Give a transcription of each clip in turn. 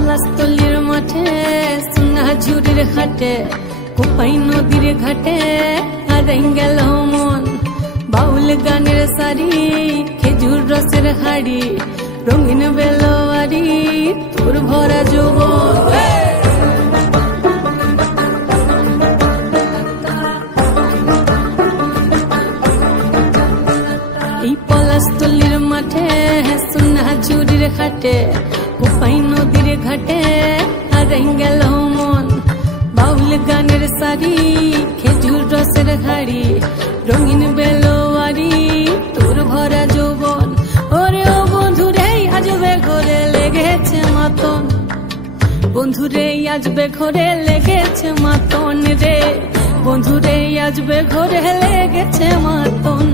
পলাশতলির মাঠে সোনা ঝুড়ির ঘাটে কোপাই নদীর ঘাটে হারাই গেল মন বাউল গানের সারি খেজুর রসের হাড়ি রঙিন বেলোয়ারি তোর ভরা যৌবন এই পলাশতলির মাঠে সোনা ঝুড়ির ঘাটে কোপাই নদীর ঘাটে হারাই গেল মন বাউল গানের সারি খেজুর রসের হাড়ি রঙিন বেলোয়ারি তোর ভরা যৌবন ওরে ও বন্ধুরে আজবে ঘরে লেগেছে মাতন বন্ধুরে আজবে ঘরে লেগেছে মাতন রে বন্ধুরে আজবে ঘরে লেগেছে মাতন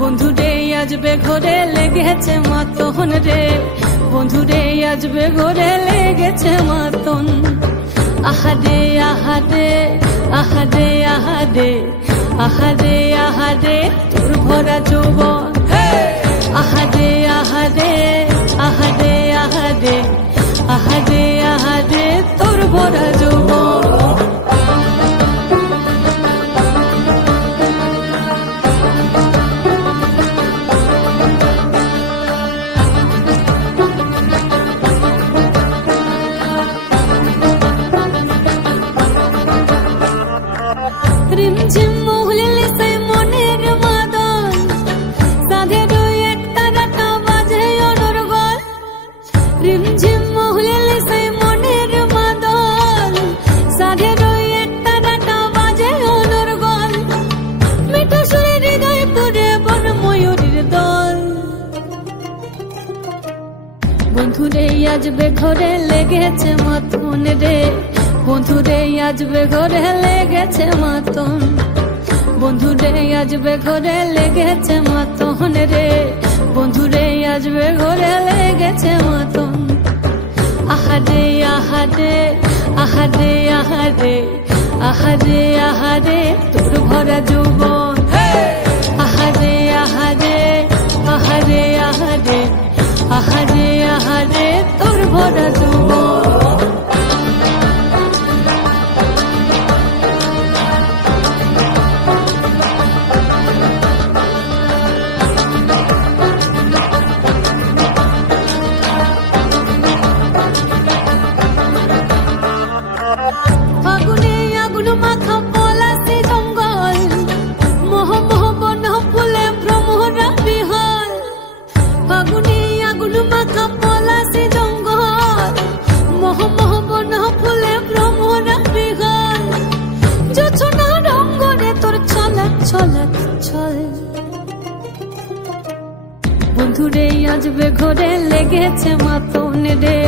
বন্ধুরে আজবে ঘরে লেগেছে মাতন রে বন্ধুরে আজবে ঘরে লেগেছে মাতন আহারে আহারে আহারে আহারে আহারে আহারে তোর ভরা যৌবন আহারে আহারে আহারে আহারে আহারে আহারে তোর ভরা যৌবন রিমঝিম মহুলিলে সেই মনের মাদল সাধের এক তারাটা বাজে অনর্গল রিমঝিম মহুলিলে সেই মনের মাদল সাধের এক তারাটা বাজে অনর্গল মিঠা সুরে হৃদয় পুরে বন ময়ূরীর দল বন্ধুরে আজবে ঘরে লেগেছে মাতন রে বন্ধুরে আজবে ঘরে লেগেছে মাতন বন্ধুরে আজবে ঘরে লেগেছে মাতন রে বন্ধুরে আজবে ঘরে লেগেছে মাতন আহারে আহারে আহারে আহারে আহারে আহারে তোর ভরা যৌবন আহারে আহারে আহারে আহারে আহারে আহারে তোর ভরা যৌবন ফাগুনে আগুন মাখা পলাশি জঙ্গল মোহ মোহ বন ফুলে ভ্রমরা বিহল ফাগুনে আগুন মাখা পলাশি জঙ্গল মোহ মোহ বন ফুলে ভ্রমরা বিহল জোছনা রঙ্গনে তোর ছলক ছলক ছল বন্ধুরে আজবে ঘরে লেগেছে মাতন রে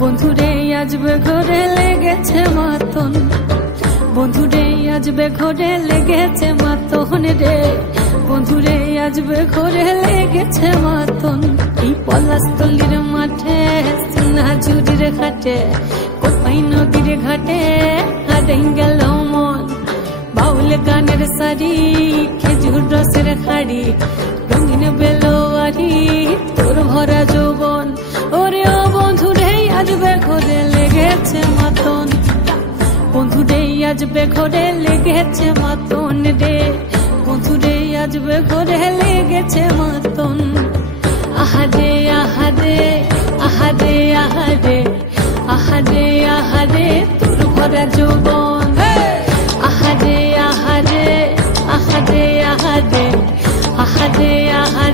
বন্ধুরে আজবে ঘরে লেগেছে মাতন বন্ধুরে আজবে ঘরে লেগেছে মাতন রে বন্ধুরে আজবে ঘরে লেগেছে মাতন এই পলাশতলির মাঠে সোনা ঝুড়ির ঘাটে কোপাই নদীর ঘাটে হারাই গেল মন বাউল গানের সারি খেজুর রসের হাড়ি রঙিন বেলোয়ারি তোর ভরা যৌবন ওরে ও বন্ধুরে আজবে ঘরে লেগেছে মাতন বন্ধুরে আজবে ঘরে লেগেছে মাতন রে বন্ধুরে আজবে ঘরে লেগেছে মাতন আহারে আহারে আহারে আহারে আহারে আহারে তোর ভরা যৌবন আহারে আহারে আহারে আহারে আহারে আহারে